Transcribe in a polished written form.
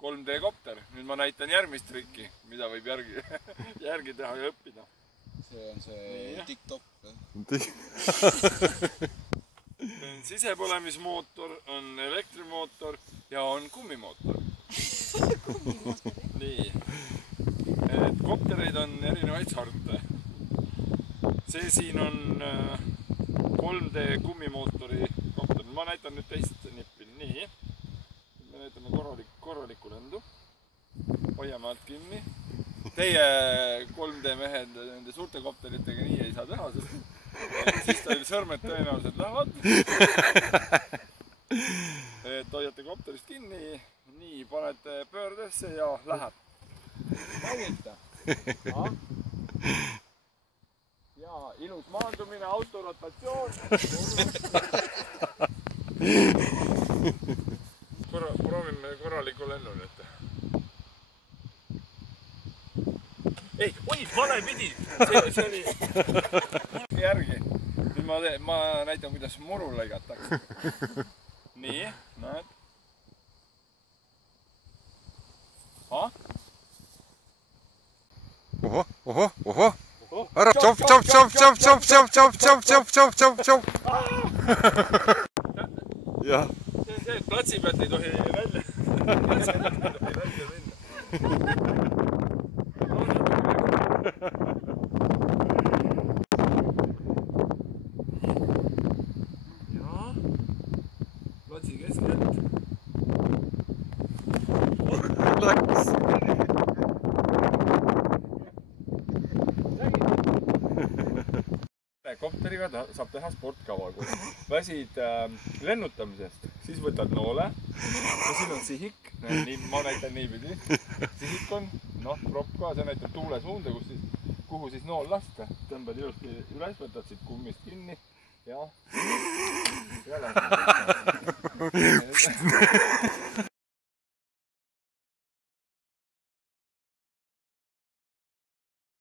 3D kopter. Nüüd ma näitan järgmist trikki, mida võib järgi teha ja õppida. See on see TikTok. Sisepõlemismootor, on elektrimootor ja on kummimootor. Nii. Koptereid on erinevaid sorte. See siin on 3D kummimootori kopter. Ma näitan nüüd teist nippi. Nii. Me näitame korralikku lendu. Hoiame alt kinni. Teie 3D mehed nende suurte kopteritega nii ei saa teha, sest siis teil sõrmed tõenäoliselt lähevad. Hoiate kopterist kinni. Nii, panete pöördesse ja läheb. Nägite? Ja ilus maandumine, autorotatsioon. Proovime korraliku lennu nüüd. Ei, oi, vale pidi! See oli järgi. Nüüd ma näitan, kuidas muru lõigatakse. Nii, näed. Oho. Ära, tšop. Jah. See platsi pealt ei tohi välja. Ja, platsi keskelt. Läks. Kopteriga saab teha sportkava, kui väsid lennutamisest, siis võtad noole ja siin on sihik, ma näitan niipidi, sihik on, propp ka, see näitab tuule suunda, kuhu siis nool lasta, tõmbad ilusti üles, võtad siit kummist kinni ja lähed.